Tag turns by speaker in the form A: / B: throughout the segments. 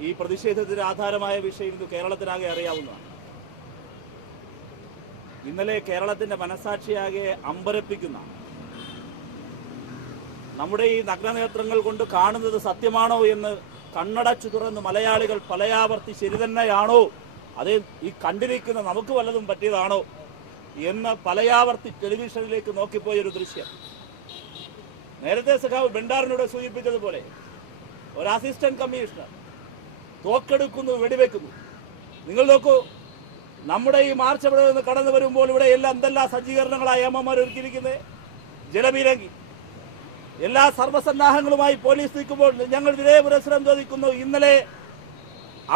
A: ഈ പ്രതിഷേധത്തിന് ആധാരമായ വിഷയം ഇത് കേരളത്തിനാകെ അറിയാവുന്നതാണ്. ഇന്നലെ കേരളത്തിന്റെ മനസാക്ഷിയാകെ അമ്പരപ്പിക്കുന്ന നമ്മുടെ ഈ നഗ്നനേത്രങ്ങൾ കൊണ്ട് കാണുന്നത് സത്യമാണോ എന്ന് കണ്ണടച്ചു തുറന്ന് മലയാളികൾ പലയാവർത്തി ശരി തന്നെയാണോ? അതേ ഈ കണ്ടിരിക്കുന്ന നമുക്ക് വല്ലതും പറ്റിയതാണോ? എന്ന് പലയാവർത്തി ടെലിവിഷനിലേക്ക് നോക്കിപ്പോയൊരു ദൃശ്യം. നേരത്തെ സഖാവ് ബെണ്ടാറിനോട് സൂചിപ്പിച്ചതുപോലെ ഒരു അസിസ്റ്റന്റ് കമ്മീഷണർ തോക്കെടുക്കുന്നു വെടിവെക്കുന്നു. നിങ്ങൾ നോക്കൂ നമ്മുടെ ഈ മാർച്ച് ഇവിടെ നിന്ന് കടന്നു വരുമ്പോൾ ഇവിടെ എല്ലാം എന്തെല്ലാം സജ്ജീകരണങ്ങളായി അമ്മമാർ ഒരുക്കിയിരിക്കുന്നത് ജലപീരങ്കി. എല്ലാ സർവസന്നാഹങ്ങളുമായി പോലീസ് നിൽക്കുമ്പോൾ ഞങ്ങൾ ഇതേ പുരസ്സരം ചോദിക്കുന്നു ഇന്നലെ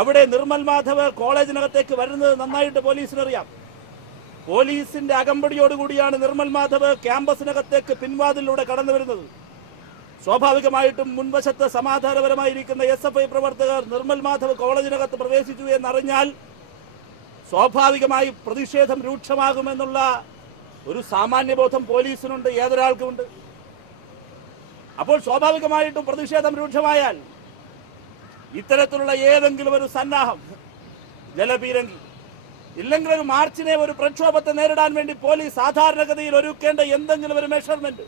A: അവിടെ നിർമ്മൽ മാധവ് കോളേജിനകത്തേക്ക് വരുന്നത് നന്നായിട്ട് പോലീസിനറിയാം. പോലീസിന്റെ അകമ്പടിയോടുകൂടിയാണ് നിർമ്മൽ മാധവ് ക്യാമ്പസിനകത്തേക്ക് പിൻവാതിലൂടെ കടന്നു വരുന്നത്. സ്വാഭാവികമായിട്ടും മുൻവശത്ത് സമാധാനപരമായിരിക്കുന്ന എസ് എഫ് ഐ പ്രവർത്തകർ നിർമ്മൽ മാധവ് കോളേജിനകത്ത് പ്രവേശിച്ചു എന്നറിഞ്ഞാൽ സ്വാഭാവികമായി പ്രതിഷേധം രൂക്ഷമാകുമെന്നുള്ള ഒരു സാമാന്യബോധം പോലീസിനുണ്ട് ഏതൊരാൾക്കുമുണ്ട്. അപ്പോൾ സ്വാഭാവികമായിട്ടും പ്രതിഷേധം രൂക്ഷമായാൽ ഇത്തരത്തിലുള്ള ഏതെങ്കിലും ഒരു സന്നാഹം ജലപീരങ്കി ഇല്ലെങ്കിൽ ഒരു മാർച്ചിനെ ഒരു പ്രക്ഷോഭത്തെ നേരിടാൻ വേണ്ടി പോലീസ് സാധാരണഗതിയിൽ ഒരുക്കേണ്ട എന്തെങ്കിലും ഒരു മെഷർമെന്റ്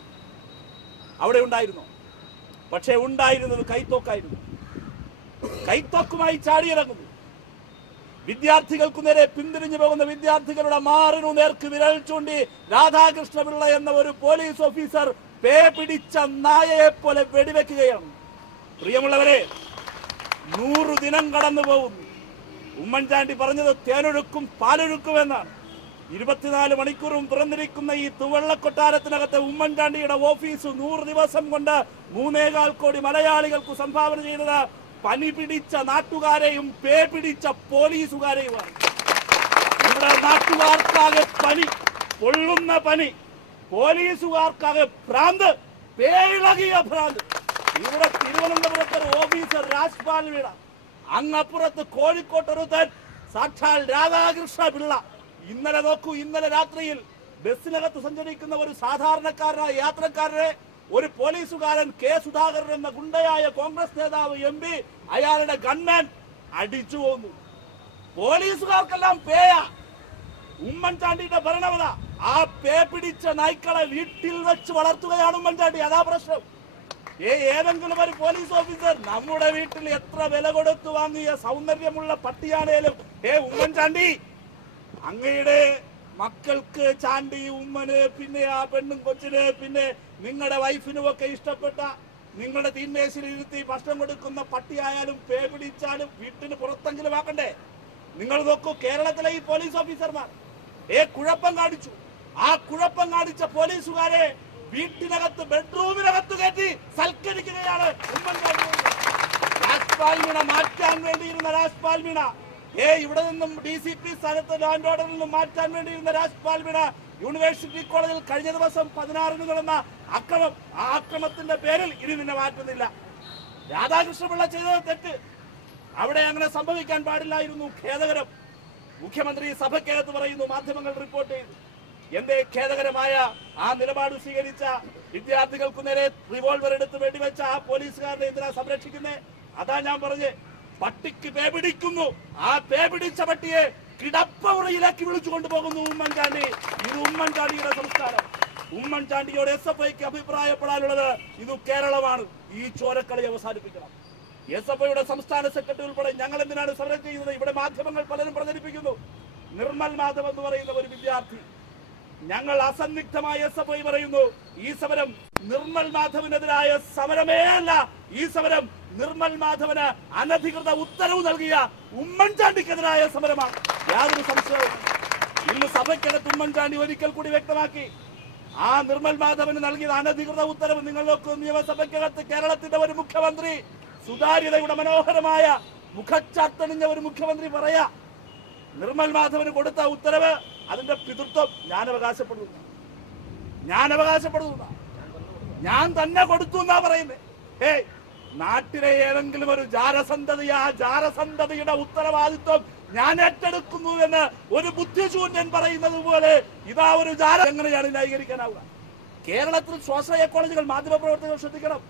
A: അവിടെ ഉണ്ടായിരുന്നു? പക്ഷേ ഉണ്ടായിരുന്നത് കൈത്തോക്കായിരുന്നു. കൈത്തോക്കുമായി ചാടിയിറങ്ങുന്നു. വിദ്യാർത്ഥികൾക്ക് നേരെ പിന്തിരിഞ്ഞു പോകുന്ന വിദ്യാർത്ഥികളുടെ മാറിനു നേർക്ക് വിരൽ ചൂണ്ടി രാധാകൃഷ്ണപിള്ള എന്ന ഒരു പോലീസ് ഓഫീസർ പേ പിടിച്ച നായയെ പോലെ വെടിവെക്കുകയാണ്. പ്രിയമുള്ളവരെ നൂറു ദിനം കടന്നു പോകുന്നു ഉമ്മൻചാണ്ടി പറഞ്ഞത് തേനൊഴുക്കും പാലൊഴുക്കും എന്നാണ് ഇരുപത്തിനാല് മണിക്കൂറും തുറന്നിരിക്കുന്ന ഈ തുവള്ള കൊട്ടാരത്തിനകത്തെ ഉമ്മൻചാണ്ടിയുടെ ഓഫീസ് നൂറ് ദിവസം കൊണ്ട് മൂന്നേകാൽ കോടി മലയാളികൾക്ക് സംഭാവന ചെയ്തത് പനി പിടിച്ച നാട്ടുകാരെയും പേ പിടിച്ച പോലീസുകാരെയുമാണ്. ഇവിടെ നാട്ടുകാർക്കാകെ പനി പൊള്ളുന്ന പനി പോലീസുകാർക്കാകെ ഭ്രാന്ത് പേയിളകിയ ഭ്രാന്ത്. ഇവിടെ തിരുവനന്തപുരത്ത് ഓഫീസർ രാജ്പാൽ വീണ അങ്ങപ്പുറത്ത് കോഴിക്കോട്ടൊരുത്തൻ സാക്ഷാൽ രാധാകൃഷ്ണ പിള്ള ഇന്നലെ നോക്കൂ ഇന്നലെ രാത്രിയിൽ ബസ്സിനകത്ത് സഞ്ചരിക്കുന്ന ഒരു സാധാരണക്കാരനായ യാത്രക്കാരനെ ഒരു പോലീസുകാരൻ കെ സുധാകരൻ എന്ന ഗുണ്ടയായ കോൺഗ്രസ് നേതാവ് എം പി അയാളുടെ ഗൺമാൻ അടിച്ചു പോന്നു. പോലീസുകാർക്കെല്ലാം പേയ. ഉമ്മൻചാണ്ടിയുടെ ഭരണമത ആ പേ പിടിച്ച നായ്ക്കളെ വീട്ടിൽ വെച്ച് വളർത്തുകയാണ് ഉമ്മൻചാണ്ടി. അതാ പ്രശ്നം. ഏ ഏതെങ്കിലും ഒരു പോലീസ് ഓഫീസർ നമ്മുടെ വീട്ടിൽ എത്ര വില കൊടുത്തു വാങ്ങിയ സൗന്ദര്യമുള്ള പട്ടിയാണേലും. ഏ ഉമ്മൻചാണ്ടി അങ്ങയുടെ മക്കൾക്ക് ചാണ്ടി ഉമ്മന് പിന്നെ ആ പെണ്ണും കൊച്ചിന് പിന്നെ നിങ്ങളുടെ വൈഫിനും ഒക്കെ ഇഷ്ടപ്പെട്ട നിങ്ങളുടെ തീൻമേശിലിരുത്തി ഭക്ഷണം കൊടുക്കുന്ന പട്ടിയായാലും പേ പിടിച്ചാലും വീട്ടിന് പുറത്തെങ്കിലും ആക്കണ്ടേ? നിങ്ങൾ നോക്കൂ കേരളത്തിലെ ഈ പോലീസ് ഓഫീസർമാർ ഏ കുഴപ്പം കാണിച്ചു. ആ കുഴപ്പം കാണിച്ച പോലീസുകാരെ വീട്ടിനകത്ത് ബെഡ്റൂമിനകത്ത് കയറ്റി സൽക്കരിക്കുകയാണ് ഉമ്മൻചാണ്ടി. രാജ്പാൽ മീണ മാറ്റാൻ വേണ്ടിയിരുന്ന രാജ്പാൽ മീണ ഏ ഇവിടെ നിന്നും ഡി സി പി സ്ഥാനത്ത് ലാൻഡ് ഓർഡറിൽ നിന്നും മാറ്റാൻ വേണ്ടിയിരുന്ന രാജ്പാൽ മീണ യൂണിവേഴ്സിറ്റി കോളേജിൽ കഴിഞ്ഞ ദിവസം പതിനാറിന് നടന്ന അക്രമം. ആ അക്രമത്തിന്റെ പേരിൽ ഇനി നിന്നെ മാറ്റുന്നില്ല. രാധാകൃഷ്ണപിള്ള ചെയ്തത് തെറ്റ്. അവിടെ അങ്ങനെ സംഭവിക്കാൻ പാടില്ലായിരുന്നു ഖേദകരം. മുഖ്യമന്ത്രി സഭയ്ക്കകത്ത് പറയുന്നു മാധ്യമങ്ങൾ റിപ്പോർട്ട് ചെയ്തു. എന്തേ ഖേദകരമായ ആ നിലപാട് സ്വീകരിച്ച വിദ്യാർത്ഥികൾക്കു നേരെ റിവോൾവർ എടുത്ത് വെടിവെച്ച ആ പോലീസുകാരനെ എന്തിനാ സംരക്ഷിക്കുന്നേ? അതാ ഞാൻ പറഞ്ഞ്. പട്ടിക്ക് പേ പിടിക്കുന്നു. ആ പേ പിടിച്ച പട്ടിയെ കിടപ്പുറയിലേക്ക് വിളിച്ചു കൊണ്ടുപോകുന്നു ഉമ്മൻചാണ്ടി. ഇത് ഉമ്മൻചാണ്ടിയുടെ സംസ്കാരം. ഉമ്മൻചാണ്ടിയോട് എസ് എഫ് ഐക്ക് അഭിപ്രായപ്പെടാനുള്ളത് ഇത് കേരളമാണ്. ഈ ചോരക്കളി അവസാനിപ്പിക്കണം. എസ് എഫ് ഐയുടെ സംസ്ഥാന സെക്രട്ടറി ഉൾപ്പെടെ ഞങ്ങൾ എന്തിനാണ് സമരം ചെയ്യുന്നത്? ഇവിടെ മാധ്യമങ്ങൾ പലരും പ്രചരിപ്പിക്കുന്നു. നിർമ്മൽ മാധവ് എന്ന് പറയുന്ന ഒരു വിദ്യാർത്ഥി. ഞങ്ങൾ അസന്നിഗ്ധമായ എസ് എഫ് ഐ പറയുന്നു ഈ സമരം നിർമ്മൽ മാധവിനെതിരായ സമരമേ അല്ല. ഈ സമരം നിർമ്മൽ മാധവന് അനധികൃത ഉത്തരവ് നൽകിയ ഉമ്മൻചാണ്ടിക്കെതിരായ സമരമാണ്. യാതൊരു സംശയവും ഇന്ന് സഭയ്ക്കകത്ത് ഉമ്മൻചാണ്ടി ഒരിക്കൽ കൂടി വ്യക്തമാക്കി. ആ നിർമ്മൽ മാധവന് നൽകിയ അനധികൃത ഉത്തരവ്. നിങ്ങൾ നോക്കൂ നിയമസഭയ്ക്കകത്ത് കേരളത്തിന്റെ ഒരു മുഖ്യമന്ത്രി സുതാര്യതയുടെ മനോഹരമായ മുഖച്ചാത്തണിഞ്ഞ ഒരു മുഖ്യമന്ത്രി പറയാ നിർമ്മൽ മാധവന് കൊടുത്ത ഉത്തരവ് അതിന്റെ പിതൃത്വം ഞാൻ അവകാശപ്പെടുന്നു. ഞാൻ അവകാശപ്പെടുന്നു. ഞാൻ തന്നെ കൊടുത്തു എന്നാ പറയുന്നത് ഹേ നാട്ടിലെ ഏതെങ്കിലും ഒരു ജാരസന്തതി ആ ജാരസന്തതിയുടെ ഉത്തരവാദിത്വം ഞാൻ ഏറ്റെടുക്കുന്നു എന്ന് ഒരു ബുദ്ധിശൂന്യൻ പറയുന്നത് പോലെ ഇതാ ഒരു ജാര എങ്ങനെയാണ് ന്യായീകരിക്കാനാവുക? കേരളത്തിൽ സ്വാശ്രയ കോളേജുകൾ മാധ്യമപ്രവർത്തകർ ശ്രദ്ധിക്കണം.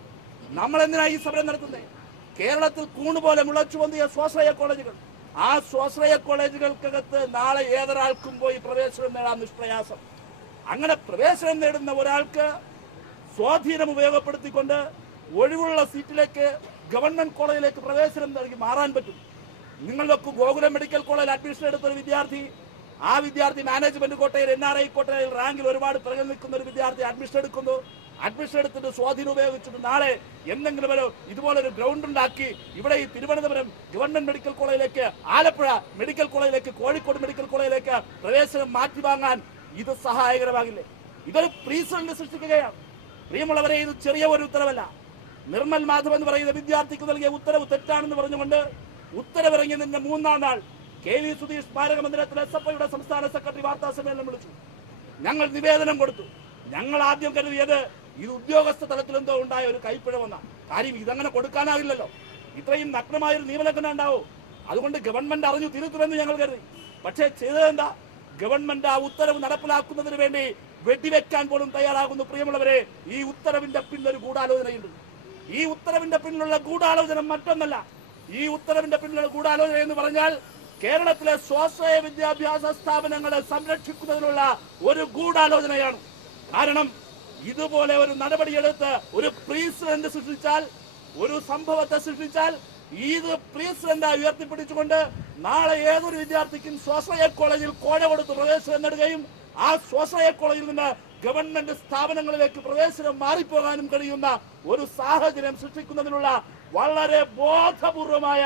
A: നമ്മൾ എന്തിനാ ഈ സമരം നടത്തുന്നത് കേരളത്തിൽ കൂണ് പോലെ മുളച്ചു പൊന്തിയ സ്വാശ്രയ കോളേജുകൾ. ആ സ്വാശ്രയ കോളേജുകൾക്കകത്ത് നാളെ ഏതൊരാൾക്കും പോയി പ്രവേശനം നേടാൻ നിഷ്പ്രയാസം. അങ്ങനെ പ്രവേശനം നേടുന്ന ഒരാൾക്ക് സ്വാധീനം ഉപയോഗപ്പെടുത്തിക്കൊണ്ട് ഒഴിവുള്ള സീറ്റിലേക്ക് ഗവൺമെന്റ് കോളേജിലേക്ക് പ്രവേശനം നൽകി മാറാൻ പറ്റും. നിങ്ങളിലൊക്കെ ഗോകുലം മെഡിക്കൽ കോളേജിൽ അഡ്മിഷൻ എടുത്ത ഒരു വിദ്യാർത്ഥി ആ വിദ്യാർത്ഥി മാനേജ്മെന്റ് കോട്ടയിൽ എൻ ആർ ഐ കോട്ടയിൽ റാങ്കിൽ ഒരുപാട് പിറകിൽ നിൽക്കുന്ന ഒരു വിദ്യാർത്ഥി അഡ്മിഷൻ എടുക്കുന്നു. അഡ്മിഷൻ എടുത്തിട്ട് സ്വാധീനം ഉപയോഗിച്ചിട്ട് നാളെ എന്തെങ്കിലും ഒരു ഇതുപോലൊരു ഗ്രൗണ്ട് ഉണ്ടാക്കി ഇവിടെ ഈ തിരുവനന്തപുരം ഗവൺമെന്റ് മെഡിക്കൽ കോളേജിലേക്ക് ആലപ്പുഴ മെഡിക്കൽ കോളേജിലേക്ക് കോഴിക്കോട് മെഡിക്കൽ കോളേജിലേക്ക് പ്രവേശനം മാറ്റി വാങ്ങാൻ ഇത് സഹായകരമാകില്ലേ? ഇതൊരു പ്രീസിഡന്റ് സൃഷ്ടിക്കുകയാണ്. പ്രിയമുള്ളവരെ ഇത് ചെറിയ ഒരു ഉത്തരവല്ല. നിർമ്മൽ മാധവ് എന്ന് പറയുന്ന വിദ്യാർത്ഥിക്ക് നൽകിയ ഉത്തരവ് തെറ്റാണെന്ന് പറഞ്ഞുകൊണ്ട് ഉത്തരവിറങ്ങിയതിന്റെ മൂന്നാം നാൾ കെ വി സുധീഷ് സ്മാരക മന്ദിരത്തിൽ എസ് എഫ് ഐയുടെ സംസ്ഥാന സെക്രട്ടറി വാർത്താ സമ്മേളനം വിളിച്ചു. ഞങ്ങൾ നിവേദനം കൊടുത്തു. ഞങ്ങൾ ആദ്യം കരുതിയത് ഇത് ഉദ്യോഗസ്ഥ തലത്തിൽ എന്തോ ഉണ്ടായ ഒരു കൈപ്പിഴവെന്നാണ് കാര്യം ഇതങ്ങനെ കൊടുക്കാനാവില്ലല്ലോ. ഇത്രയും നഗ്നമായ ഒരു നിയമലംഘനം ഉണ്ടാവും? അതുകൊണ്ട് ഗവൺമെന്റ് അറിഞ്ഞു തിരുത്തുമെന്ന് ഞങ്ങൾ കരുതി. പക്ഷേ ചെയ്തതെന്താ? ഗവൺമെന്റ് ആ ഉത്തരവ് നടപ്പിലാക്കുന്നതിന് വേണ്ടി വെടിവെക്കാൻ പോലും തയ്യാറാകുന്നു പ്രിയമുള്ളവരെ. ഈ ഉത്തരവിന്റെ പിന്നൊരു ഗൂഢാലോചനയുണ്ട്. ഈ ഉത്തരവിന്റെ പിന്നിലുള്ള ഗൂഢാലോചന മറ്റൊന്നല്ല. ഈ ഉത്തരവിന്റെ പിന്നിലുള്ള ഗൂഢാലോചന എന്ന് പറഞ്ഞാൽ കേരളത്തിലെ സ്വാശ്രയ വിദ്യാഭ്യാസ സ്ഥാപനങ്ങളെ സംരക്ഷിക്കുന്നതിനുള്ള ഒരു ഗൂഢാലോചനയാണ്. കാരണം ഇതുപോലെ ഒരു നടപടിയെടുത്ത് ഒരു പ്രീസിഡന്റ് സൃഷ്ടിച്ചാൽ ഒരു സംഭവത്തെ സൃഷ്ടിച്ചാൽ ഇത് പ്രീസിഡന്റായി ഉയർത്തിപ്പിടിച്ചുകൊണ്ട് നാളെ ഏതൊരു വിദ്യാർത്ഥിക്കും സ്വാശ്രയ കോളേജിൽ കോഴ കൊടുത്ത് പ്രവേശനം നേടുകയും ആ സ്വാശ്രയ കോളേജിൽ നിന്ന് ഗവൺമെന്റ് സ്ഥാപനങ്ങളിലേക്ക് പ്രവേശനം മാറിപ്പോകാനും കഴിയുന്ന ഒരു സാഹചര്യം സൃഷ്ടിക്കുന്നതിനുള്ള വളരെ ബോധപൂർവമായ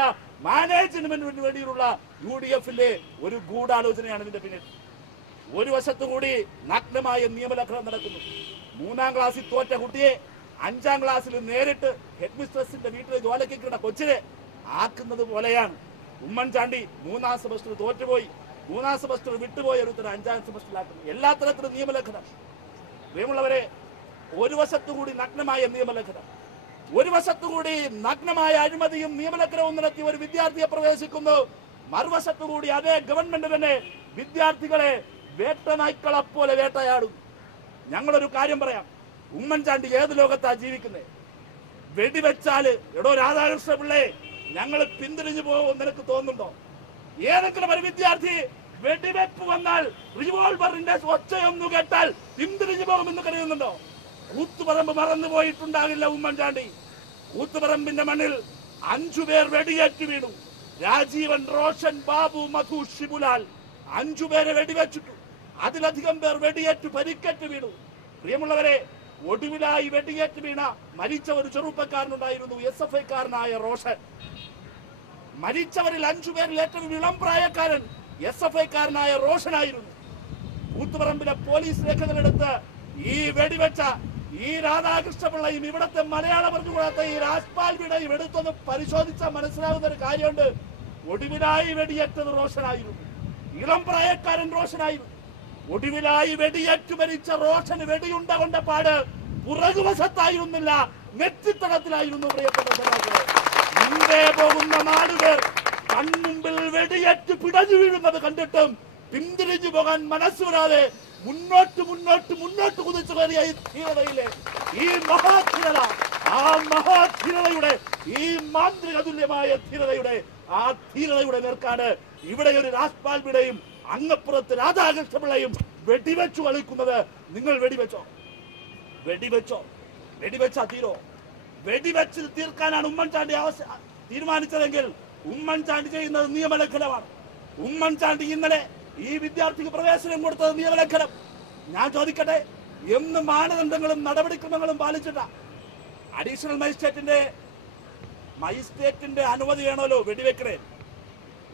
A: മാനേജ്മെന്റിന് വേണ്ടിയുള്ള യു ഡി എഫിലെ ഒരു ഗൂഢാലോചനയാണ് ഇതിന്റെ പിന്നിൽ. ഒരു വശത്തുകൂടി നഗ്നമായ നിയമലംഘനം നടക്കുന്നു. മൂന്നാം ക്ലാസ്സിൽ തോറ്റ കുട്ടിയെ അഞ്ചാം ക്ലാസ്സിൽ നേരിട്ട് ഹെഡ് മിസ്ട്രസിന്റെ വീട്ടിലെ ജോലിക്ക് കിട്ടുന്ന കൊച്ചിനെ ആക്കുന്നത് പോലെയാണ്. ഉമ്മൻചാണ്ടി മൂന്നാം സെമസ്റ്റർ തോറ്റുപോയി. മൂന്നാം സെമസ്റ്റർ വിട്ടുപോയ ഒരുത്തരം അഞ്ചാം സെമസ്റ്ററിലാക്കുന്നു എല്ലാ തരത്തിലും നിയമലംഘനം. പ്രിയമുള്ളവരെ ഒരു വശത്തുകൂടി നഗ്നമായ നിയമലംഘനം. ഒരു വശത്തുകൂടി നഗ്നമായ അഴിമതിയും നിയമലംഘനവും നടത്തി ഒരു വിദ്യാർത്ഥിയെ പ്രവേശിക്കുന്നു. മറുവശത്തുകൂടി അതേ ഗവൺമെന്റ് തന്നെ വിദ്യാർത്ഥികളെ വേട്ടനായ്ക്കളെ പോലെ വേട്ടയാടും. ഞങ്ങളൊരു കാര്യം പറയാം. ഉമ്മൻചാണ്ടി ഏത് ലോകത്താ ജീവിക്കുന്നത് വെടിവെച്ചാൽ എടോ രാധാകൃഷ്ണ പിള്ളേ ഞങ്ങൾ പിന്തിരിഞ്ഞു പോകുമെന്ന് നിനക്ക് തോന്നുന്നുണ്ടോ? ഏതെങ്കിലും ഒരു വിദ്യാർത്ഥി വെടിവെപ്പ് വന്നാൽ റിവോൾവറിന്റെ ഒച്ചയൊന്നു കേട്ടാൽ പിന്തിരിഞ്ഞു പോകുമെന്ന് കരുതുന്നുണ്ടോ? കൂത്തുപറമ്പ് മറന്നു പോയിട്ടുണ്ടാകില്ല ഉമ്മൻചാണ്ടി. കൂത്തുപറമ്പിന്റെ മണ്ണിൽ അഞ്ചു പേർ വെടിയേറ്റ് വീണു. രാജീവൻ റോഷൻ ബാബു മധു ഷിബുലാൽ അഞ്ചു പേരെ വെടിവെച്ചിട്ടു. അതിലധികം പേർ വെടിയേറ്റ് പരിക്കേറ്റ് വീണു. പ്രിയമുള്ളവരെ ഒടുവിലായി വെടിയേറ്റ് വീണ മരിച്ച ഒരു ചെറുപ്പക്കാരനുണ്ടായിരുന്നു എസ് എഫ് ഐക്കാരനായ റോഷൻ. മരിച്ചവരിൽ അഞ്ചു പേരിൽ ഏറ്റവും ഇളം പ്രായക്കാരൻ എസ് എഫ് ഐക്കാരനായ റോഷനായിരുന്നു. കൂത്തുപറമ്പിലെ പോലീസ് രേഖകളെടുത്ത് ഈ വെടിവെച്ച ഈ രാധാകൃഷ്ണപിള്ളയും ഇവിടത്തെ മലയാളം പറഞ്ഞുകൂടാത്ത ഈ രാജ്പാൽ വിടയും എടുത്തൊന്ന് പരിശോധിച്ചാൽ മനസ്സിലാകുന്ന ഒരു കാര്യമുണ്ട്. ഒടുവിലായി വെടിയേറ്റത് റോഷനായിരുന്നു. ഇളം പ്രായക്കാരൻ റോഷനായിരുന്നു. ഒടുവിലായി വെടിയേറ്റു മരിച്ച റോഷന് വെടിയുണ്ട കൊണ്ട പാട് പുറകുവശത്തായിരുന്നില്ല നെറ്റിത്തടത്തിലായിരുന്നു പ്രിയപ്പെട്ട പോകുന്ന നാടുകൾ കൺമുമ്പിൽ വെടിയേറ്റ് പിടഞ്ഞു വീഴുന്നത് കണ്ടിട്ടും പിന്തിരിഞ്ഞു പോകാൻ മനസ്സുവരാതെ മുന്നോട്ട് മുന്നോട്ട് മുന്നോട്ട് കുതിച്ചു കയറിയ ഈ ധീരതയിലെ ഈ മഹാധീരത ആ മഹാധീരതയുടെ ഈ മാന്ത്രിക തുല്യമായ ധീരതയുടെ ആ ധീരതയുടെ നേർക്കാണ് ഇവിടെ ഒരു രാജ്പാൽ വിടയും അങ്ങപ്പുറത്ത് രാധാകൃഷ്ണപിള്ളയും വെടിവെച്ചു കളിക്കുന്നത്. നിങ്ങൾ വെടിവെച്ചോ? വെടിവെച്ചോ? വെടിവെച്ചാ തീരോ? വെടിവെച്ച് തീർക്കാനാണ് ഉമ്മൻചാണ്ടി തീരുമാനിച്ചതെങ്കിൽ ഉമ്മൻചാണ്ടി ചെയ്യുന്നത് നിയമലംഘനമാണ്. ഉമ്മൻചാണ്ടി ഇന്നലെ ഈ വിദ്യാർത്ഥിക്ക് പ്രവേശനം കൊടുത്തത് നിയമലംഘനം. ഞാൻ ചോദിക്കട്ടെ എന്ന് മാനദണ്ഡങ്ങളും നടപടിക്രമങ്ങളും പാലിച്ചിട്ട? അഡീഷണൽ മജിസ്ട്രേറ്റിന്റെ മജിസ്ട്രേറ്റിന്റെ അനുമതി വേണമല്ലോ വെടിവെക്കണേ.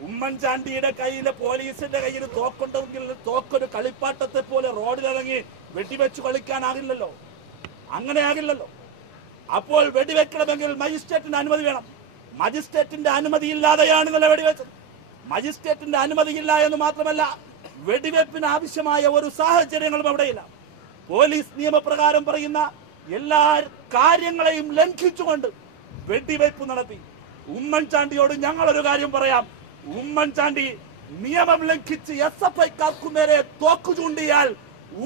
A: ഉമ്മൻചാണ്ടിയുടെ കയ്യിൽ പോലീസിന്റെ കയ്യിൽ തോക്കുണ്ടെങ്കിൽ തോക്കൊരു കളിപ്പാട്ടത്തെ പോലെ റോഡിലിറങ്ങി വെടിവെച്ച് കളിക്കാനാകില്ലല്ലോ. അങ്ങനെയാകില്ലല്ലോ അപ്പോൾ വെടിവെക്കണമെങ്കിൽ മജിസ്ട്രേറ്റിന്റെ അനുമതി വേണം. മജിസ്ട്രേറ്റിന്റെ അനുമതിയില്ലാതെയാണ് ഇന്നലെ വെടിവെച്ചത്. മജിസ്ട്രേറ്റിന്റെ അനുമതിയില്ല എന്ന് മാത്രമല്ല വെടിവെപ്പിന് ആവശ്യമായ ഒരു സാഹചര്യങ്ങളും അവിടെയില്ല. പോലീസ് നിയമപ്രകാരം പറയുന്ന എല്ലാ കാര്യങ്ങളെയും ലംഘിച്ചുകൊണ്ട് വെടിവെപ്പ് നടത്തി. ഉമ്മൻചാണ്ടിയോട് ഞങ്ങളൊരു കാര്യം പറയാം. ഉമ്മൻചാണ്ടി നിയമം ലംഘിച്ച് എസ് എഫ് ഐക്കാർക്കു നേരെ തോക്കു ചൂണ്ടിയാൽ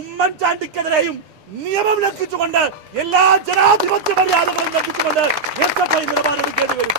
A: ഉമ്മൻചാണ്ടിക്കെതിരെയും നിയമം ലംഘിച്ചുകൊണ്ട് എല്ലാ ജനാധിപത്യ മര്യാദകളും ലംഘിച്ചുകൊണ്ട് എസ് എഫ് ഐ നിലപാടെടുക്കേണ്ടി വരും.